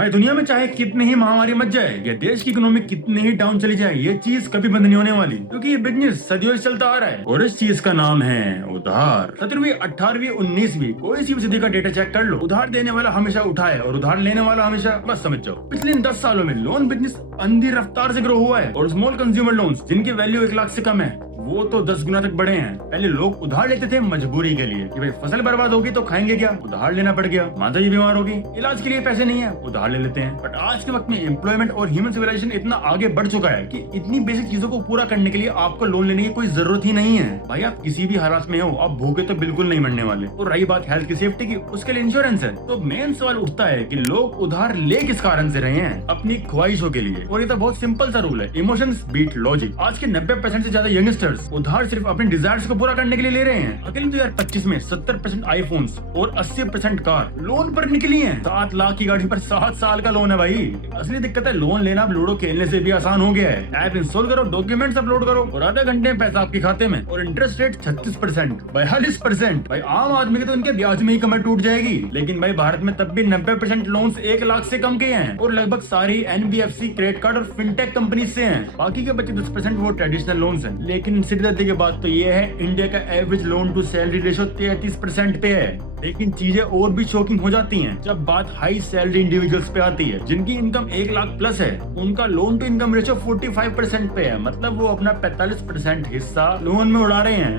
भाई दुनिया में चाहे कितनी ही महामारी मच जाए या देश की इकोनॉमी कितनी ही डाउन चली जाए, ये चीज कभी बंद नहीं होने वाली, क्योंकि ये बिजनेस सदियों से चलता आ रहा है और इस चीज का नाम है उधार। 17वीं 18वीं 19वीं कोई सी भी सदी का डेटा चेक कर लो, उधार देने वाला हमेशा उठाए और उधार लेने वाला हमेशा, बस समझ जाओ। पिछले 10 सालों में लोन बिजनेस अंधी रफ्तार से ग्रो हुआ है और स्मॉल कंज्यूमर लोन्स जिनकी वैल्यू 1 लाख से कम है वो तो 10 गुना तक बढ़े हैं। पहले लोग उधार लेते थे मजबूरी के लिए कि भाई फसल बर्बाद होगी तो खाएंगे क्या, उधार लेना पड़ गया। माता जी बीमार होगी, इलाज के लिए पैसे नहीं है, उधार ले लेते हैं। बट आज के वक्त में एम्प्लॉयमेंट और ह्यूमन सिविलाइजेशन इतना आगे बढ़ चुका है कि इतनी बेसिक चीजों को पूरा करने के लिए आपको लोन लेने की कोई जरूरत ही नहीं है। भाई आप किसी भी हालात में हो, आप भूखे तो बिल्कुल नहीं मरने वाले। और रही बात हेल्थ की सेफ्टी की, उसके लिए इंश्योरेंस है। तो मेन सवाल उठता है कि लोग उधार ले किस कारण से रहे हैं, अपनी ख्वाहिशों के लिए। और ये तो बहुत सिंपल सा रूल है, इमोशंस बीट लॉजिक। आज के 90% से ज्यादा यंगस्टर्स उधार सिर्फ अपने डिजायर्स को पूरा करने के लिए ले रहे हैं। अकेले 2025 में 70% आईफोन्स और 80% कार लोन पर निकली हैं। 7 लाख की गाड़ी पर 7 साल का लोन है भाई। असली दिक्कत है लोन लेना अब लूडो खेलने से भी आसान हो गया है। ऐप इंस्टॉल करो, डॉक्यूमेंट्स अपलोड करो और आधे घंटे में पैसा आपके खाते में। और इंटरेस्ट रेट 36%, 42%। भाई आम आदमी के तो इनके ब्याज में ही कमर टूट जाएगी। लेकिन भाई भारत में तब भी 90% लोन्स 1 लाख से कम के हैं और लगभग सारी NBFC, क्रेडिट कार्ड और फिनटेक कंपनी से हैं। बाकी के बचे 10% वो ट्रेडिशनल लोन्स हैं। लेकिन सीधी के बात तो ये है, इंडिया का average loan to salary ratio 33% पे है। लेकिन चीजें और भी शॉकिंग हो जाती हैं जब बात हाई सैलरी इंडिविजुअल्स पे आती है, जिनकी इनकम 1 लाख प्लस है। उनका लोन टू इनकम रेशो 45% पे है, मतलब वो अपना 45% हिस्सा लोन में उड़ा रहे हैं।